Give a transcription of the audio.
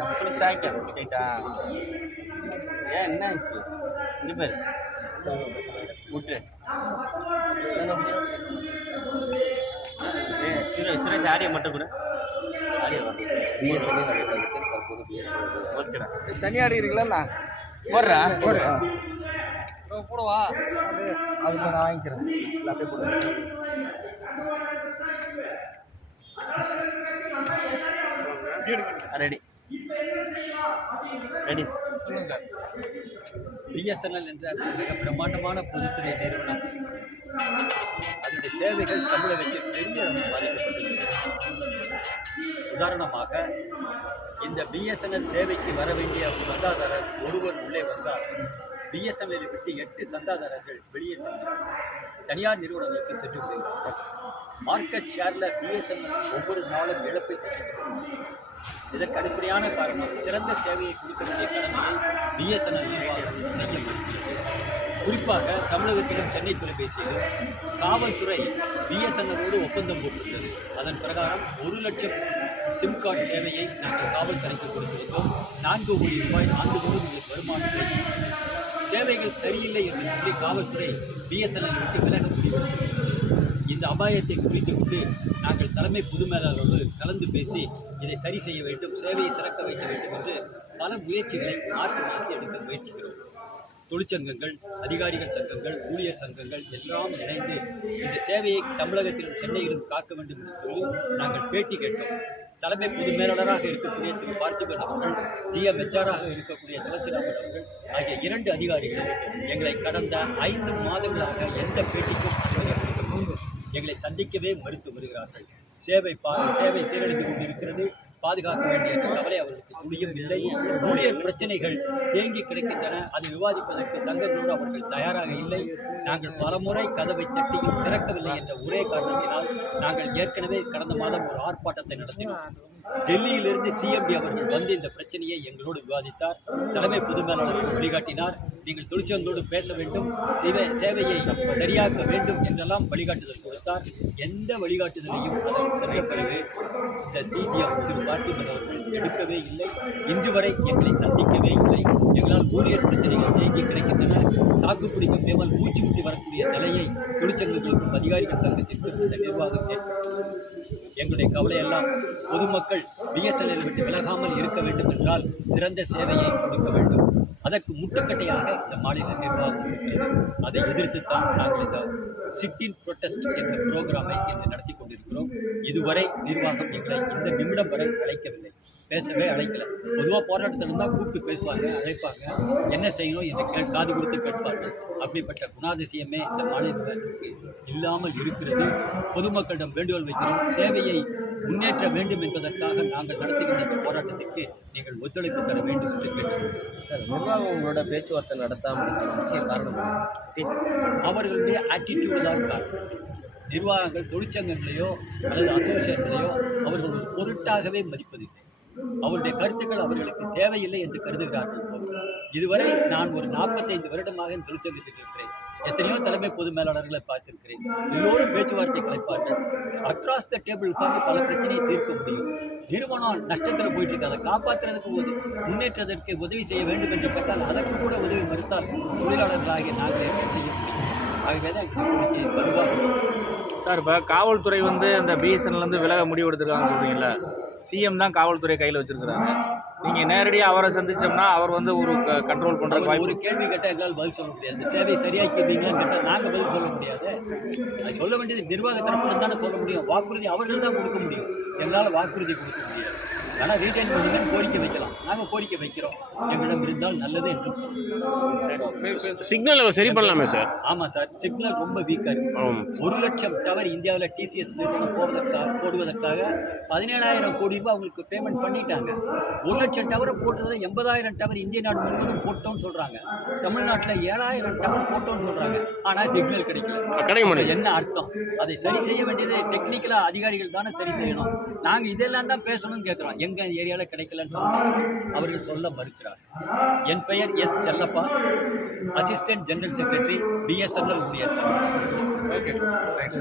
அப்படி சாய்க்காது ஸ்ட்ரைட்டா. ஏன் என்ன ஆச்சு? இங்கே பேர் விட்டு சுரேஷ் ஆடியோ மட்டும் கூட ஆடியோ ஓகேடா. தனியாக ஆடிக்கிறீங்களா? போடுறா போடுவா அது நான் வாங்கிக்கிறேன். அப்படியே போடுவேன். ரெடி ரெடி சொல்லுங்கள் சார். பிஎஸ்என்எல் என்ற மிக பிரம்மாண்டமான பொதுத்துறை நிறுவனம் அதனுடைய சேவைகள் தமிழகத்தில் பெரிய அளவில் பாதிக்கப்பட்டுள்ளது. உதாரணமாக இந்த பிஎஸ்என்எல் சேவைக்கு வர வேண்டிய சந்தாதாரர் ஒருவர் உள்ளே வந்தால் பிஎஸ்என்எல் விட்டு 8 சந்தாதாரர்கள் வெளியே சென்று தனியார் நிறுவனங்களுக்கு சென்று விடுகிறார்கள். மார்க்கெட் ஷேரில் பிஎஸ்என்எல் ஒவ்வொரு நாளும் இழப்பை சந்திக்கிறது. இதற்கு அடிப்படையான காரணம் சிறந்த சேவையை கொடுக்க வேண்டிய கடமையை பிஎஸ்என்எல் நிர்வாகம் செய்ய மறுக்கிறது. குறிப்பாக தமிழகத்திலும் சென்னை தொலைபேசியிலும் காவல்துறை பிஎஸ்என்எல்லோடு ஒப்பந்தம் போட்டுள்ளது. அதன் பிரகாரம் 1 லட்சம் சிம் கார்டு சேவையை நாங்கள் காவல்துறைக்கு கொடுத்திருந்தோம். 4 கோடி ரூபாய் ஆண்டுதோறும் உங்களுக்கு வருமானத்தை சேவைகள் சரியில்லை என்று சொல்லி காவல்துறை பிஎஸ்என்எல் விட்டு விலக முடிவெடுத்தது. இந்த அபாயத்தை புரிந்து கொண்டு நாங்கள் தலைமை பொது மேலாளரோடு கலந்து பேசி இதை சரி செய்ய வேண்டும், சேவையை சிறக்க வைக்க வேண்டும் என்று பல முயற்சிகளை மாற்றி எடுக்க முயற்சிக்கிறோம். தொழிற்சங்கங்கள், அதிகாரிகள் சங்கங்கள், ஊழியர் சங்கங்கள் எல்லாம் இணைந்து இந்த சேவையை தமிழகத்திலும் சென்னையிலும் காக்க வேண்டும் என்று சொல்லி நாங்கள் பேட்டி கேட்டோம். தலைமை பொது மேலாளராக இருக்கக்கூடிய திரு பார்த்திபன் அவர்கள், GMHR-ஆக இருக்கக்கூடிய துளசிராமன் அவர்கள் ஆகிய 2 அதிகாரிகளும் எங்களை கடந்த 5 மாதங்களாக எந்த பேட்டிக்கும் எங்களை சந்திக்கவே மறுத்து வருகிறார்கள். சேவை சீரழிந்து கொண்டிருக்கிறது. பாதுகாக்க வேண்டிய கவலை அவர்களுக்கு துளியும் இல்லை. ஊழியர் பிரச்சனைகள் தேங்கி கிடைக்கின்றன. அதை விவாதிப்பதற்கு சங்கங்களோடு அவர்கள் தயாராக இல்லை. நாங்கள் பலமுறை கதவை தட்டியும் திறக்கவில்லை என்ற ஒரே காரணத்தினால் நாங்கள் ஏற்கனவே கடந்த மாதம் ஒரு ஆர்ப்பாட்டத்தை நடத்தினோம். டெல்லியிலிருந்து CMD அவர்கள் வந்து இந்த பிரச்சனையை எங்களோடு விவாதித்தார். தலைமை பொது மேலாளருக்கு வழிகாட்டினார். நீங்கள் தொழிற்சங்களோடு பேச வேண்டும், சேவையை சரியாக்க வேண்டும் என்றெல்லாம் வழிகாட்டுதல் கொடுத்தார். எந்த வழிகாட்டுதலையும் அதற்கு சென்ற பிறகு இந்த CGM திரு பார்த்திபன் அவர்கள் எடுக்கவே இல்லை. இன்று வரை எங்களை சந்திக்கவே இல்லை. எங்களால் ஊழியர் பிரச்சனைகள் தேங்கி கிடைக்கின்றன. தாக்குப்பிடிக்க முடியாமல் மூச்சு முட்டி வரக்கூடிய நிலையை தொழிற்சங்கங்களுக்கும் அதிகாரிகள் சங்கத்திற்கும் இந்த நிர்வாகம் ஏற்படுத்தும். எங்களுடைய கவலையெல்லாம் பொதுமக்கள் பிஎஸ்என்எல் விட்டு விலகாமல் இருக்க வேண்டும் என்றால் சிறந்த சேவையை கொடுக்க வேண்டும். அதற்கு முட்டுக்கட்டையாக இந்த மாநில நிர்வாகம் இருக்கிறது. அதை எதிர்த்துத்தான் நாங்கள் இந்த சிட்-இன் ப்ரொட்டஸ்ட் என்ற புரோகிராமை இன்று நடத்தி கொண்டிருக்கிறோம். இதுவரை நிர்வாகம் எங்களை இந்த நிமிடம் வரை அழைக்கவில்லை, பேசவே அழைக்கல. பொதுவாக போராட்டத்தில் இருந்தால் கூப்பிட்டு பேசுவாங்க, அழைப்பாங்க, என்ன செய்யணும் என்று காது கொடுத்து கேட்பார்கள். அப்படிப்பட்ட குணாதிசயமே இந்த மாநிலத்திற்கு இல்லாமல் இருக்கிறது. பொதுமக்களிடம் வேண்டுகோள் வைக்கிறோம், சேவையை முன்னேற்ற வேண்டும் என்பதற்காக நாங்கள் நடத்துகின்ற இந்த போராட்டத்திற்கு நீங்கள் ஒத்துழைப்பு தர வேண்டும் என்று கேட்டுக்கொள்கிறோம். நிர்வாகம் உங்களோட பேச்சுவார்த்தை நடத்தாமல் இருக்கிற முக்கிய காரணம் அவர்களுடைய ஆட்டிடியூடு தான் காரணம். நிர்வாகங்கள் தொழிற்சங்கங்களையோ அல்லது அசோசியேஷன்களையோ அவர்கள் ஒரு பொருட்டாகவே மதிப்பதில்லை. அவருடைய கருத்துக்கள் அவர்களுக்கு தேவையில்லை என்று கருதுகிறார்கள். இதுவரை நான் ஒரு 45 வருடமாக தொழிற்சங்கத்தில் இருக்கிறேன். எத்தனையோ தலைமை பொது மேலாளர்களை பார்த்திருக்கிறேன். எல்லோரும் பேச்சுவார்த்தை கலைப்பார்கள். அக்ராஸ் த டேபிள் உட்கார்ந்து பல பிரச்சனையை தீர்க்க முடியும். நிறுவனம் நஷ்டத்தில் போயிட்டு இருக்கு, அதை காப்பாற்றுறதுக்கு முன்னேற்றத்திற்கு உதவி செய்ய வேண்டும் என்று பட்டால் அதற்கு கூட உதவி மறுத்தால் தொழிலாளர்களாகிய நாங்கள் என்ன செய்ய முடியும்? ஆகவே தான் கோரிக்கையை வலுவாக சார், இப்போ காவல்துறை அந்த பிஎஸ்என்எல்லேருந்து விலக முடிவு எடுத்துருக்காங்கன்னு சொல்கிறீங்களா? CM தான் காவல்துறை கையில் வச்சுருக்கிறாங்க. நீங்கள் நேரடியாக அவரை சந்தித்தோம்னா அவர் ஒரு கண்ட்ரோல் பண்ணுற ஒரு கேள்வி கேட்டால் எங்களால் பதில் சொல்ல முடியாது. இந்த சேவை சரியாக்கிடுவீங்களான்னு கேட்டால் நாங்கள் பதில் சொல்ல முடியாது. அது சொல்ல வேண்டியது நிர்வாக தரப்பில் தானே சொல்ல முடியும். வாக்குறுதி அவர்கள் தான் கொடுக்க முடியும், எங்களால் வாக்குறுதி கொடுக்க முடியாது. ஆனால் ரீட்டைன் பண்ணுங்கன்னு கோரிக்கை வைக்கலாம். நாங்கள் கோரிக்கை வைக்கிறோம், எங்களிடம் இருந்தால் நல்லது என்று சொல்லுவோம். சிக்னல் சரி பண்ணலாமே சார்? ஆமாம் சார், சிக்னல் ரொம்ப வீக்காக இருக்குது. 1 லட்சம் டவர் இந்தியாவில் TCS நிறுவனம் போடுவதற்காக 17,000 கோடி ரூபாய் அவங்களுக்கு பேமெண்ட் பண்ணிட்டாங்க. 1 லட்சம் டவரை போட்டது 80,000 டவர் இந்திய நாடு முழுவதும் போட்டோன்னு சொல்கிறாங்க. தமிழ்நாட்டில் 7,000 டவர் போட்டோன்னு சொல்கிறாங்க. ஆனால் சிக்னல் கிடைக்கல. என்ன அர்த்தம்? அதை சரி செய்ய வேண்டியது டெக்னிக்கலாக அதிகாரிகள் தானே சரி செய்யணும். நாங்கள் இதெல்லாம் தான் பேசணும்னு கேட்குறோம். எங்கள் ஏரியாவில் கிடைக்கலன்னு சொல்லுவாங்க, அவர்கள் சொல்ல மறுக்கிறார். என் பெயர் S. Chellappa, assistant general secretary, BSNL ஊழியர் சங்கம். Okay, thanks.